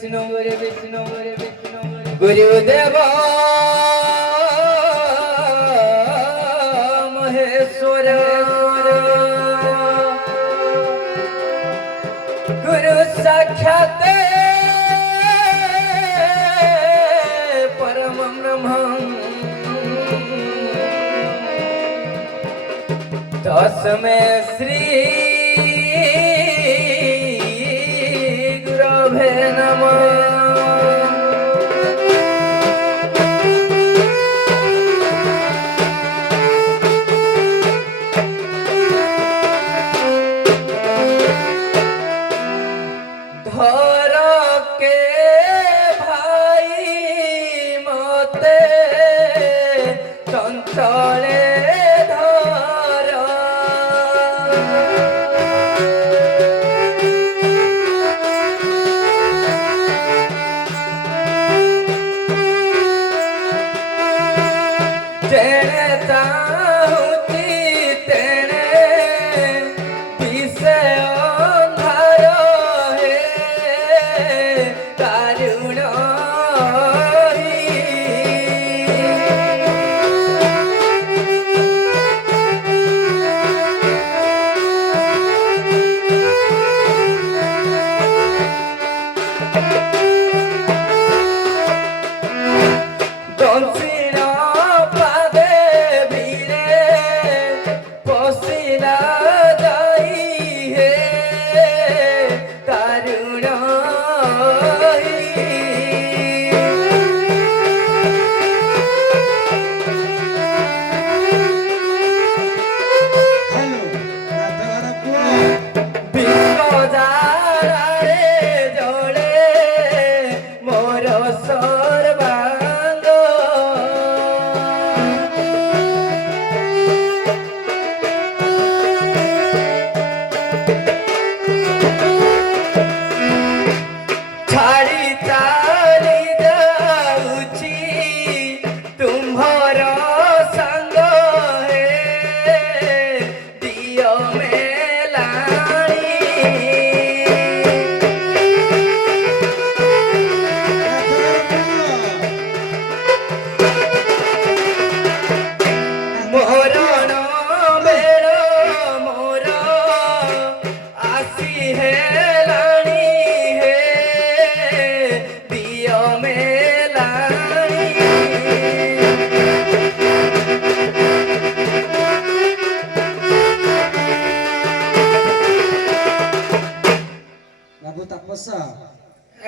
विष्णु गुरु विष्णु गुरु विष्णु गुरुदेव महेश्वर गुरु साक्षात परम ब्रह्म तस्मै श्री गुरवे नमः। धर के भाई मते चंचले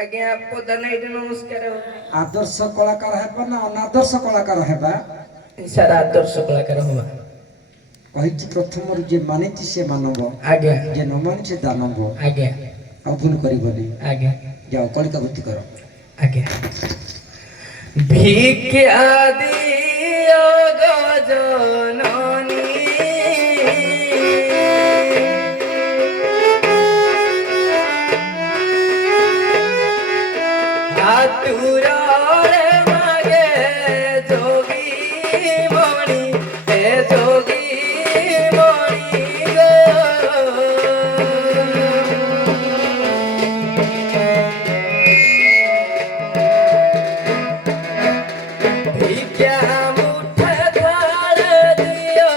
आज्ञा नमस्कार। आदर्श कलाकार हेबा ना अनादर्श कलाकार हेबा सारा आदर्श कलाकार होबा कहिछि प्रथम जे मानिछि से मानव आज्ञा जे न मानि से दानव आज्ञा आ भूल करिबनी आज्ञा जाओ कलिका गति करो आज्ञा भिक्षा दियो गजननी आतुरा रे मागे जोगी मणि हे जोगी मणि गो भिक्षा मुठे थाल दियो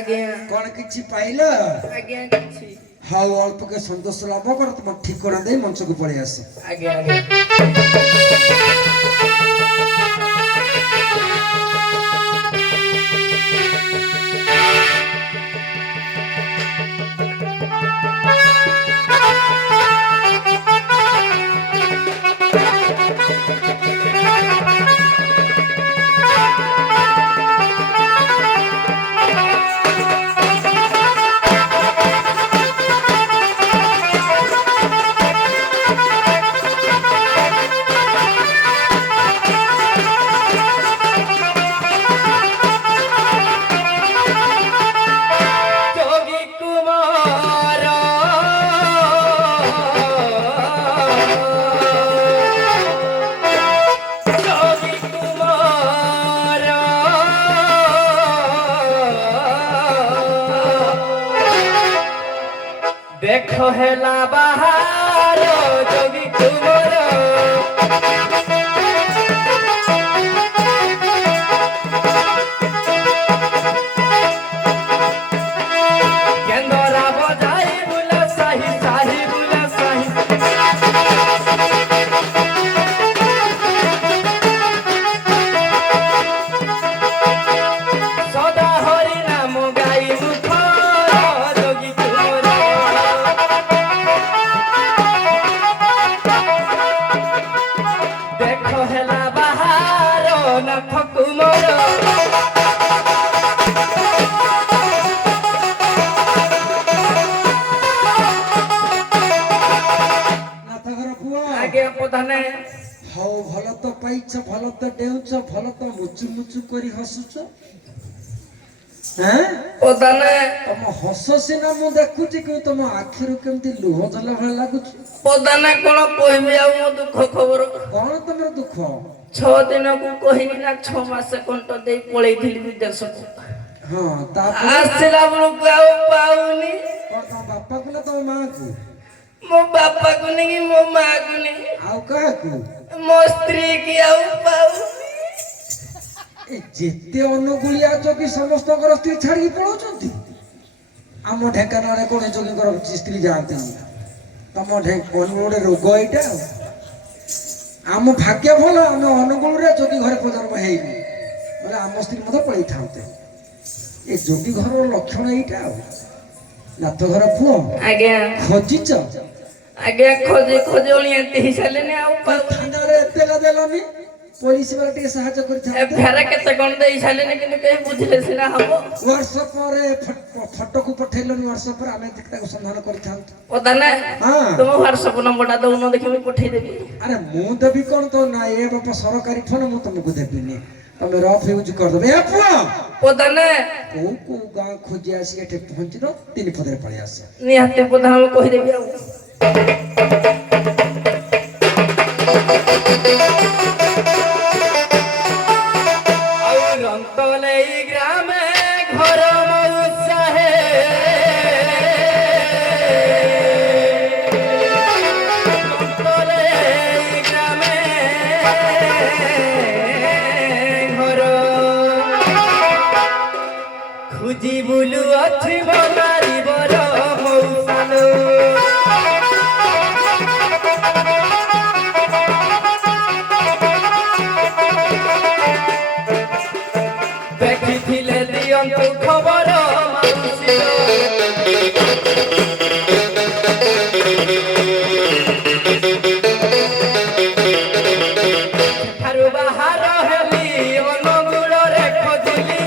ଆଜ୍ଞା କଣ କିଛି ପାଇଲ? ଆଜ୍ଞା କିଛି ହଉ ଅଳ୍ପକେ ସନ୍ତୋଷ ଲାଭ କର, ତମ ଠିକଣା ଦେଇ ମଞ୍ଚକୁ ପଳେଇ ଆସ। ଆଜ୍ଞା ଆଜ୍ଞା যোগী কুমার যোগী কুমার দেখো হেলা বাহার যোগী কুমার কেন্দরা বজাই বুলা সাহি সাহি বুলা সাহি সদা হরি নাম গাই মুখর যোগী কুমার দেখো হেলা বাহার নাথ কুমার ନାଥ ଘର ପୁଅ, ଆଜ୍ଞା ପ୍ରଧାନେ ହଉ ଭଲ ତ ପାଇଛ, ଭଲ ତ ଡେଉଛ, ଭଲ ତ ମୁଚୁ ମୁଚୁ କରି ହସୁଛ। ହେଁ ପ୍ରଧାନେ ତମ ହସ ସିନା ମୁଁ ଦେଖୁଛି, କିନ୍ତୁ ତମ ଆଖିରୁ କେମିତି ଲୁହ ଝଲା ଭଳିଆ ଲାଗୁଛି। ପ୍ରଧାନେ କଣ କହିବି ଆଉ ମୋ ଦୁଃଖ ଖବର କଣ ତମର ଦୁଃଖ? 6 ଦିନକୁ କହିଲି ନା 6 ମାସ କଣ୍ଟ ଦେଇ ପଳେଇଥିଲି ବିଦେଶକୁ ହଁ ତାପରେ ଆସିଲା ବେଳକୁ ଆଉ ପାଉନି କଣ ତମ ବାପାକୁ ନା ତମ ମାଆକୁ? ମୋ ବାପାକୁ ନେଇ ମୋ ମାକୁ ନେଇ ଆଉ କାହାକୁ? ମୋ ସ୍ତ୍ରୀ କି ଆଉ ପାଉନି ଏ ଯେତେ ଅନୁଗୁଳିଆ ଯୋଗୀ ସମସ୍ତଙ୍କର ସ୍ତ୍ରୀ ଛାଡିକି ପଳାଉଛନ୍ତି। ଆମ ଢେଙ୍କାନାଳରେ କଣ ଯୋଗୀଙ୍କର ସ୍ତ୍ରୀ ଯାଆନ୍ତିନି। ତମ ଗୋଟେ ରୋଗ ଏଇଟା। ଆମ ଭାଗ୍ୟ ଭଲ, ଆମେ ଅନୁଗୁଳରେ ଯୋଗୀ ଘରେ ଜନ୍ମ ହେଇନି, ବୋଲେ ଆମ ସ୍ତ୍ରୀ ମଧ୍ୟ ପଳେଇଥାନ୍ତେ। ଏ ଯୋଗୀ ଘରର ଲକ୍ଷଣ ଏଇଟା। ଆଉ ନାଥ ଘର ପୁଅ, ଆଜ୍ଞା ଖୋଜିଛ? ଆଜ୍ଞା ଖୋଜି ଖୋଜି ଅଣିଆ ଦେଇ ସାରିଲେନି ଆଉ ପାଉନି ଥାନାରେ ଏତେଲା ଦେଲନି, ପୋଲିସ ବାଲା ଟିକେ ସାହାଯ୍ୟ କରିଥାନ୍ତେ। ଫେରେ କେତେ କଣ ଦେଇ ସାରିଲେନି କିନ୍ତୁ କେହି ବୁଝିଲେ ସିନା ହବ ହ୍ୱାଟ୍ସଆପରେ ଫଟୋକୁ ପଠେଇଲନି, ହ୍ୱାଟ୍ସଆପରେ ଆମେ ତାକୁ ସନ୍ଧାନ କରିଥାନ୍ତୁ। ପ୍ରଧାନେ ହଁ ତୁମ ହ୍ୱାଟ୍ସଆପ ନମ୍ବରଟା ଦଉନ ଦେଖିବି ପଠେଇଦେବି ଆରେ ମୁଁ ଦେବି କଣ ତ ନା, ଏ ବାପା ସରକାରୀ ଫୋନ ମୁଁ ତମକୁ ଦେବିନି, ତମେ ରଫ୍ ୟୁଜ କରିଦେବ। ଏ ପୁଅ, ପ୍ରଧାନେ କୋଉ କୋଉ ଗାଁ ଖୋଜି ଆସି ଏଠି ପହଞ୍ଚିଲ, 3 ପଦରେ ପଳେଇ ଆସ। ନିହାତି ପ୍ରଧାନ ମୁଁ କହିଦେବି ଆଉ ଆଉ ରନ୍ତଲେଇ ଗ୍ରାମେ ଘର ମଉସା ହେ ରନ୍ତଲେଇ ଗ୍ରାମେ ଘର খুঁজি বুলু অছি মনারি বড় মৌসানো দেখিলে দিয়ন্তু খবর মাউসির সেঠারু বাহার হেলি অনুগুଳରେ খোঁজিলি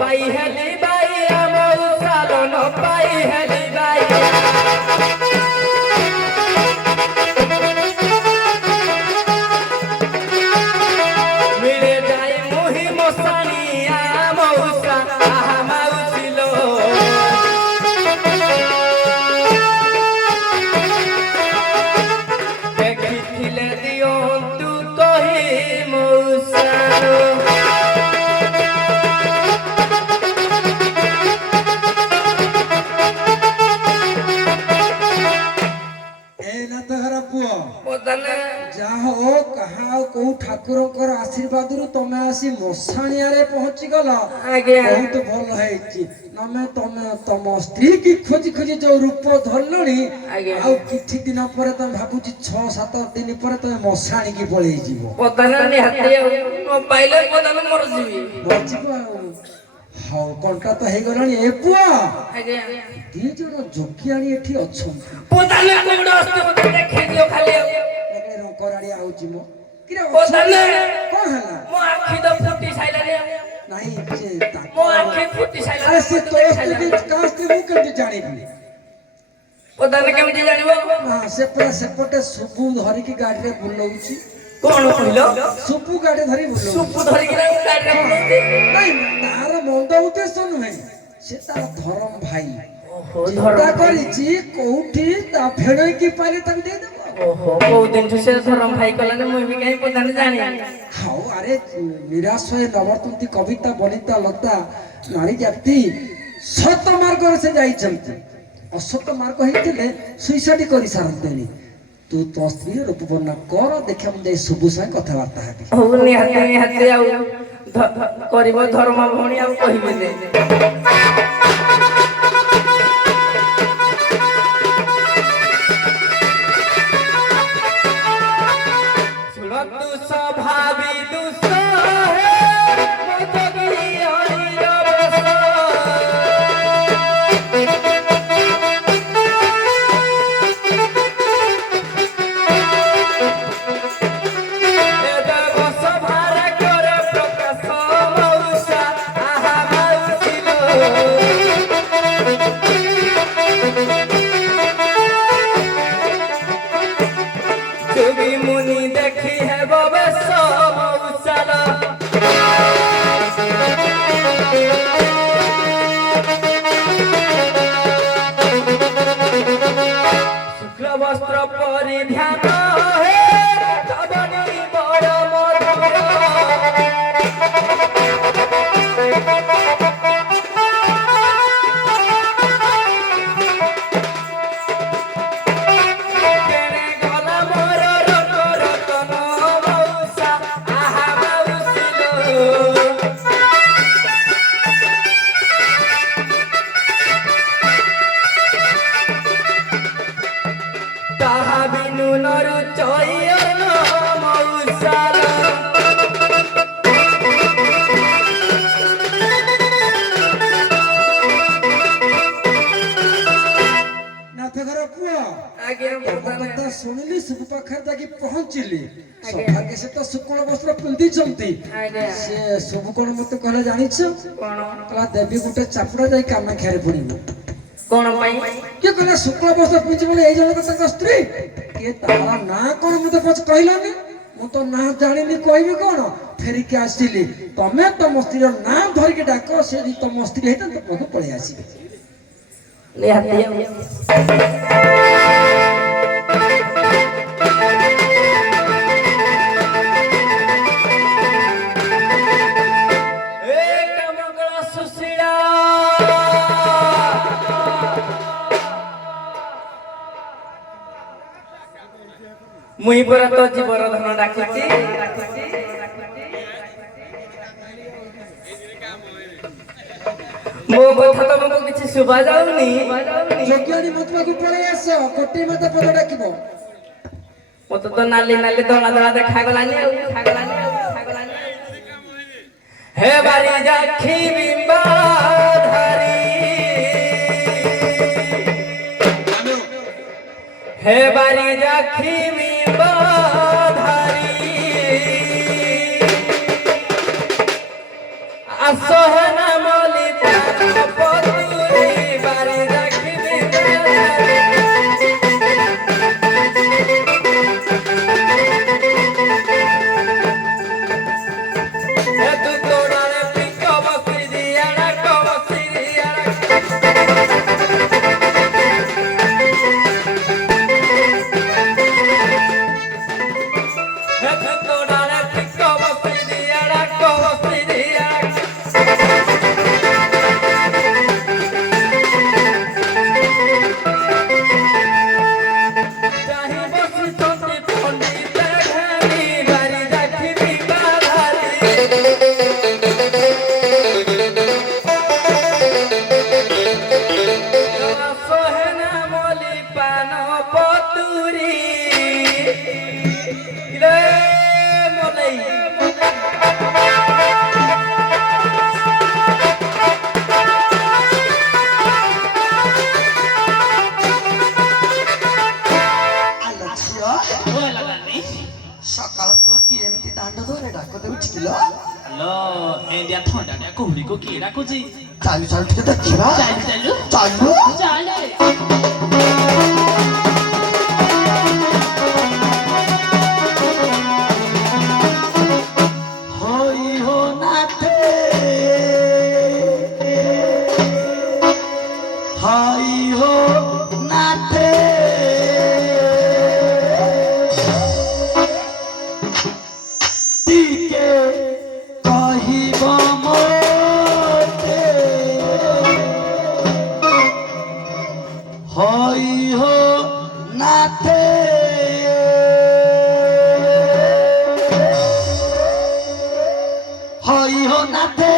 পাই হেলি বাই আমার সালন পাই হেলি বাই মিলে যাই মুহি মশানি মৌসা আহা মাউসিল ଠାକୁରଙ୍କର ଆଶୀର୍ବାଦରୁ ତମେ ଆସି ମଶାଣିଆରେ ପହଞ୍ଚିଗଲ। ଆଜ୍ଞା ବହୁତ ଭଲ ହେଇଛି। ତମେ ତମ ସ୍ତ୍ରୀ କି ଖୋଜି ଖୋଜି ଯୋଉ ରୂପ ଧରିଲଣି, ଆଜ୍ଞା। ଆଉ କିଛି ଦିନ ପରେ ତମେ ଭାବୁଛି 6-7 ଦିନ ପରେ ତମେ ମଶାଣିକି ପଳେଇଯିବ। ପଦାନ ନିହାତି ଆଉ ନ ପାଇଲେ ପଦାନ ମରିଯିବି। ବଞ୍ଚିବ ଆଉ। ହଉ କଣ୍ଟା ତ ହେଇଗଲାଣି। ଏ ପୁଅ, ଆଜ୍ଞା 2 ଜଣ ଯୋଗିଆଣୀ ଏଠି ଅଛନ୍ତି। ପଦାନ କୋଉଠି ଅସ୍ତି ମତେ ଦେଖେଇ ଦିଅ ଖାଲି ଆଉ। ଏବେ ରଙ୍କରାଡିଆ ହଉଛି ମୋ କିରେ ପଦାନ କଣ ହେଲା? ମୋ ଆଖି ତ ଫୁଟି ସାଇଲାନି ଆଉ। ନାଇଁ ସେ ମୋ ଆଖି ଫୁଟି ସାଇଲାନି। ଆରେ ସେ ତୋ ସ୍ତ୍ରୀ କାହା ସ୍ତ୍ରୀ ମୁଁ କେମିତି ଜାଣିବି? ପଦାନ କେମିତି ଜାଣିବ? ନା ସେପଟେ ସୁବୁ ଧରିକି ଗାଡିରେ ବୁଲଉଛି। କଣ କହିଲ? ସୁବୁ ଗାଡି ଧରି ବୁଲଉଛି। ସୁପୁ ଧରିକି ନା ଗାଡିରେ ବୁଲଉଛି। ନାଇଁ ତାର ମନ୍ଦ ଉଦ୍ଦେଶ୍ୟ ନୁହେଁ, ସେ ତାର ଧରମ ଭାଇ। ଓହୋ ଚିନ୍ତା କରିଛି କୋଉଠି ତା ଭେଳେଇକି ପାଇଲେ ତାକୁ ଦେଇଦେବ। ଓହୋ କୋଉ ଦିନଠୁ ସେ ଧରମ ଭାଇ କଲାନି ମୁଁ ବି କାହିଁ ପଦାନ ଜାଣିନି। ହଉ ଆରେ ନିରାଶ ନବତନ୍ତୀ କବିତା ବନିତା ଲତା ନାରୀ ଜାତି ସତ ମାର୍ଗରେ ସେ ଯାଇଛନ୍ତି। ଅସତ ମାର୍ଗ ହେଇଥିଲେ ସୁଇସାଇଡ୍ କରିସାରନ୍ତେଣି। ତୁ ତୋ ସ୍ତ୍ରୀର ରୂପ ବର୍ଣ୍ଣନା କର, ଦେଖିବା ମୁଁ ଯାଇ ସବୁ ସାଙ୍ଗେ କଥାବାର୍ତ୍ତା ହେବି। ହଉ ନିହାତି ନିହାତି ଆଉ କରିବ ଧର୍ମ ଭଉଣୀ ଆଉ କହିବେନି। ଭାବି ଦୁଷ मुनि देखी है बबे शुक्ल वस्त्र परिधान ताहा बिनु नरु चयन मौसाला ନାଥଘର ପୁଅ, ଆଜ୍ଞା କଥା ଶୁଣିଲି ସବୁ ପାଖରେ ଯାଇକି ପହଞ୍ଚିଲି। ସୌଭାଗ୍ୟ ସେ ତ ଶୁକ୍ଳ ବସ୍ତ୍ର ପିନ୍ଧିଛନ୍ତି। ସେ ସବୁ କଣ ମତେ କହିଲେ ଜାଣିଛ? କହିଲା ଦେବୀ ଗୋଟେ ଚାପୁଡା ଯାଇ କାମାକ୍ଷାରେ ପଡିବ। କଣ ପାଇଁ? କିଏ କହିଲା ଶୁକ୍ଳ ବସ୍ତ୍ର ପିନ୍ଧି ବୋଲି ଏଇ ଜଣକ ତାଙ୍କ ସ୍ତ୍ରୀ? କିଏ ତାର ନାଁ କଣ ମତେ ପଛେ କହିଲନି? ମୁଁ ତ ନାଁ ଜାଣିନି, କହିବି କଣ? ଫେରିକି ଆସିଲି। ତମେ ତମ ସ୍ତ୍ରୀର ନାଁ ଧରିକି ଡାକ, ସେ ଯଦି ତମ ସ୍ତ୍ରୀ ହେଇଥାନ୍ତେ ତମ ପାଖକୁ ପଳେଇ ଆସିବେ। मुई परा तो जीवर धन डाकुची मो कथा तुमको किछि सुबा जाउनी। जोगियानी मत पाखु पळेई आस, कोटी मत पद डाकिबो। मत तो नाली नाली धळा धळा देखा गलानी आ हे बारी जाखी बिंबा धारी हे बारी जाखी बिंबा धारी असहना मलिता पतुरी बारी जाखी बिंबा हे तू तोड़ाले पिको बकरी दिया ना को बकरी दिया ना हे तू तोड़ाले पिको बकरी दिया ना को बकरी दिया କୁହୁଡିକୁ କିଏ ଡାକୁଛି? ଚାଲୁ ଚାଲୁ ଟିକେ ଦେଖିବା। ଚାଲୁ ଚାଲୁ ଚାଲୁ। ଚାଲେ। ହଇ ହୋ ନାଥେ ହଇ ହୋ ନାଥେ ଟିକେ କହିବ ମୋତେ ହଇ ହୋ ନାଥେ ହଇ ହୋ ନାଥେ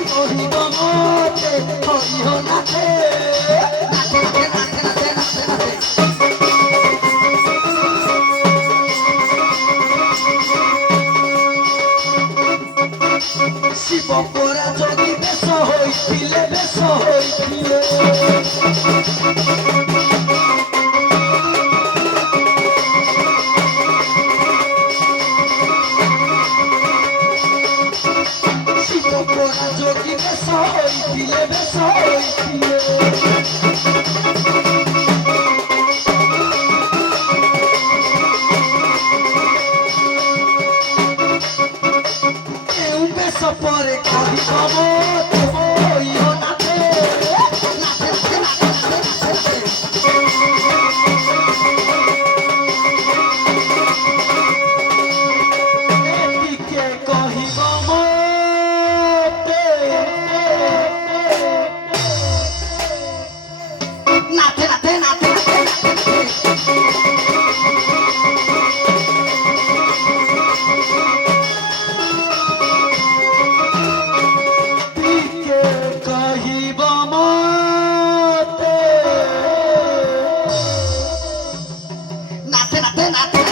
କହିବ ମୋତେ ହଇ ହୋ ନାଥେ ଶିବ ପରା ଯୋଗୀ ବେଶ ହୋଇଥିଲେ ବେଶ ହୋଇଥିଲେ ଶିବ ପରା ଯୋଗୀ ବେଶ ହୋଇଥିଲେ ବେଶ ହୋଇଥିଲେ କେଉଁ ବେଶ ପରେ କହିବ ମୋତେ ହଇ ହୋ ନାଥେ ଟିକେ କହିବ ମୋତେ ନାଥେ ନାଥେ ନାଥେ ଟିକେ କହିବ ମୋତେ ନାଥେ ନାଥେ ନାଥେ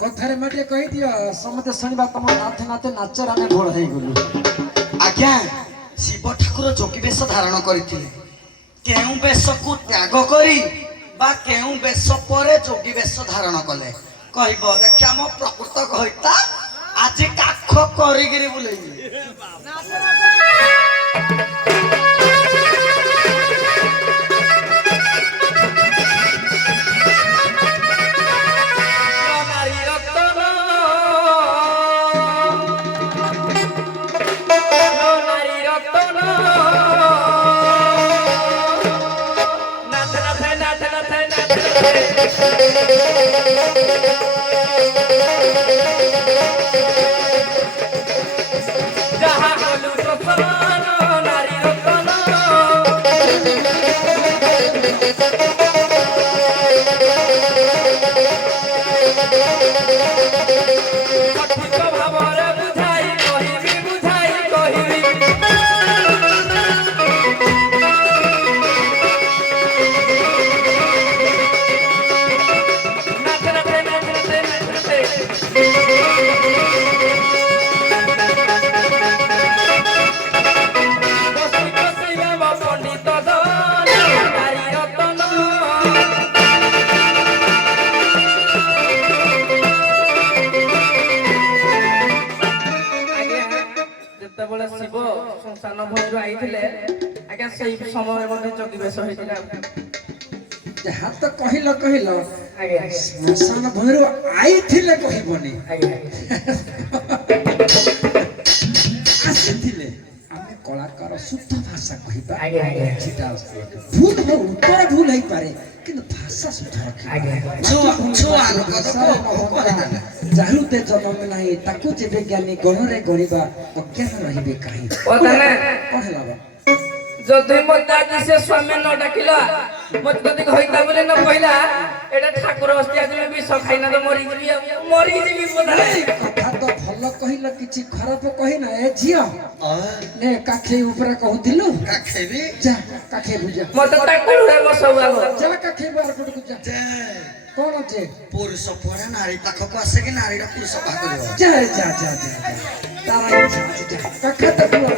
କଥାରେ ମାଟିଏ କହିଦିଅ ସମସ୍ତେ ଶୁଣିବା ତମ ନାଥେ ନାଥେ ନାଚରେ ଆମେ ଭୋଳ ହେଇଗଲୁ। ଆଜ୍ଞା ଶିବ ଠାକୁର ଯୋଗୀ ବେଶ ଧାରଣ କରିଥିଲେ କେଉଁ ବେଶକୁ ତ୍ୟାଗ କରି ବା କେଉଁ ବେଶ ପରେ ଯୋଗୀ ବେଶ ଧାରଣ କଲେ କହିବ ଦେଖିଆ ମୋ ପ୍ରକୃତ କହିତା ଆଜି କାଖ କରିକିରି ବୁଲେଇବି ନାରୀ ରତନ ନାରୀ ରତନ ନାଥ ନାଥ ନାଥ ନାଥ ଯାହା କଲୁ ସଫଳ ନାରୀ ରତନ ସଠିକ ଭାବରେ ବୁଝାଇ କହିବି ବୁଝାଇ କହିବି ନାଥ ନାଥ ନାଥ ନାଥ ବସି ବସିବେ ମୋ ପଣ୍ଡିତ ନାରୀ ରତନ ଯେତେବେଳେ ଶିବ ଶ୍ମଶାନ ଭୂମିରୁ ଆଇଥିଲେ ଆଜ୍ଞା ସେଇ ସମୟରେ ମଧ୍ୟ ଯୋଗୀ ବେଶ ହେଇଥିଲା ଯାହା ତ କହିଲ କହିଲ ଆଜ୍ଞା ଶ୍ମଶାନ ଭୂମିରୁ ଆଇଥିଲେ କହିବନି ଆଜ୍ଞା ଆସିଥିଲେ ଆମେ କଳାକାର ଶୁଦ୍ଧ ଭାଷା କହିବା ଆଜ୍ଞା ଆଜ୍ଞା ସେଟା ଭୁଲ ହଉ ଉତ୍ତର ଭୁଲ ହେଇପାରେ କିନ୍ତୁ ଭାଷା ଶୁଦ୍ଧ ରଖିବା ଆଜ୍ଞା ଯାହୁତେ ଜନ୍ମ ନାହିଁ ତାକୁ ଯେବେ ଜ୍ଞାନୀ ଗଣରେ ଗଣିବା ଅଜ୍ଞାନ ରହିବେ କାହିଁ ଓ ତାହେଲେ କଣ ହେଲା ବା যদি মতে আজ সে স্বামী ন ডাকিলা মতে যদি হইতা বলে ন কইলা এটা ঠাকুর হস্তি আজ বিষ খাই না তো মরি যাবি বোধারে কথা তো ଭଲ କହିଲ କିଛି ଖରାପ କହିନା ଏ ଝିଅ ନେ କାଖେଇ ଉପରେ କହୁଥିଲୁ କାଖେଇବି ଯା କାଖେଇ ବୁଝା ମତେ ତାକୁଡେ ମୋ ସବୁ ଆଗ ଯା କାଖେଇ ବାରଟକୁ ଯା କଣ ଯେ ପୁରୁଷ ପରେ ନାରୀ ପାଖକୁ ଆସେ କି ନାରୀଟା ପୁରୁଷ ପାଖ କରିବ ଯା ଯା ଯା ଯା ତାର ଇଚ୍ଛା ଅଛି ଯା କାଖେ ତ ପୁଅ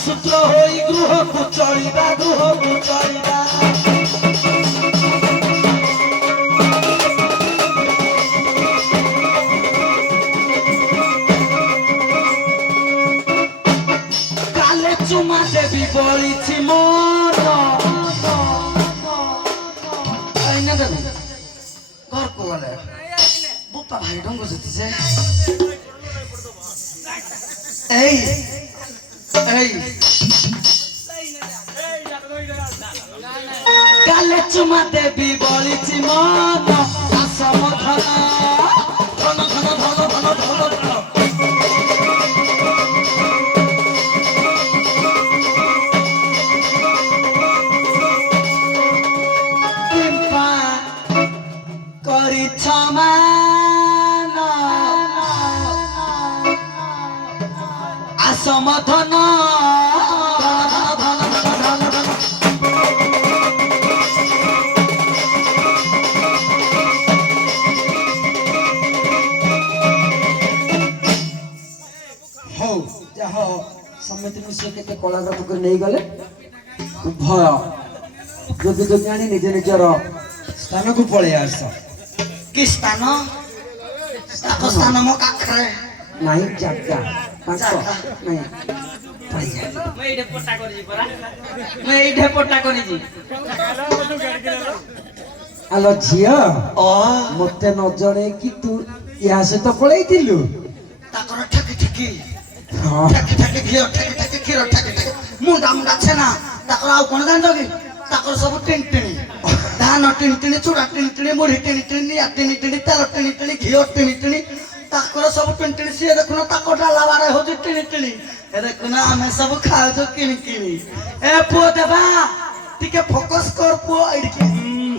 ସୂତ୍ର ହୋଇ ଗୃହକୁ ଚଳିବା ଗୃହକୁ ଚଳିବା କାଲେ ଚୁମା ଦେବି ବଳିଛି ମୋର ଆଇନା ଦେବୁ ଘରକୁ ଗଲେ ବୁପା ଭାଇ ଡଙ୍ଗ ଯେତି ଯେ এই কালে চুমা দেবী বলিছি মন আসম ধন ধন ধন ধন ধন ধন ধন কিম্পা করিছ মান আসম ধন ସମିତି ମିଶି କେତେ କଳାକୃତ କରି ନେଇଗଲେ ଭୟ ଯୋଗୀ ଯୋଗୀ ଆଣି ନିଜ ନିଜର ସ୍ଥାନକୁ ପଳେଇ ଆସ କି ସ୍ଥାନ ତାଙ୍କ ସ୍ଥାନ ମୋ ପାଖରେ ନାହିଁ ଜାଗା ତାଙ୍କ ନାହିଁ ପଳେଇ ଯା ମୁଁ ଏଇଠି ପଟା କରିଛି ପରା ମୁଁ ଏଇଠି ପଟା କରିଛି ଆଲୋ ଝିଅ ଅ ମତେ ନ ଜଣେଇକି ତୁ ୟା ସହିତ ପଳେଇଥିଲୁ ତାଙ୍କର ଠାକି ଠାକି ହଁ ଠାକି ଠାକି ଘିଅ ଠାକି ଠାକି କ୍ଷୀର ଠାକି ଠାକି ମୁଣ୍ଡା ମୁଣ୍ଡା ଛେନା ତାଙ୍କର ଆଉ କଣ ଜାଣିଛ କି ତାଙ୍କର ସବୁ ଟିଣି ଟିଣି ଧାନ ଟିଣି ଟିଣି ଚୁଡ଼ା ଟିଣି ଟିଣି ମୁଢି ଟିଣି ଟିଣି ନିଆଁ ଟିଣି ଟିଣି ତେଲ ଟିଣି ଟିଣି ଘିଅ ଟିଣି ଟିଣି ତାଙ୍କର ସବୁ ଟିଣି ଟିଣି ସିଏ ଦେଖୁନ ତାଙ୍କ ଡାଲା ବାରେ ହଉଛି ଟିଣି ଟିଣି ଏ ଦେଖୁନ ଆମେ ସବୁ ଖାଉଛୁ କିଣି କିଣି ଏ ପୁଅ ଦେବା ଟିକେ ଫୋକସ କର ପୁଅ ଏଇଠି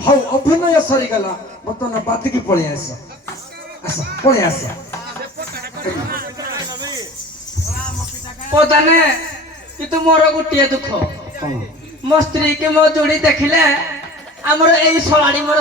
ହଉ ଅଭିନୟ ସରିଗଲା ବର୍ତ୍ତମାନ ବାତିକି ପଳେଇ ଆସ ଆସ ପଳେଇ ଆସ ପ୍ରଧାନେ କିନ୍ତୁ ମୋର ଗୋଟିଏ ଦୁଃଖ କଣ ମୋ ସ୍ତ୍ରୀ କି ମୋ ଯୋଡି ଦେଖିଲେ ଆମର ଏଇ ଶଳାଣି ମୋର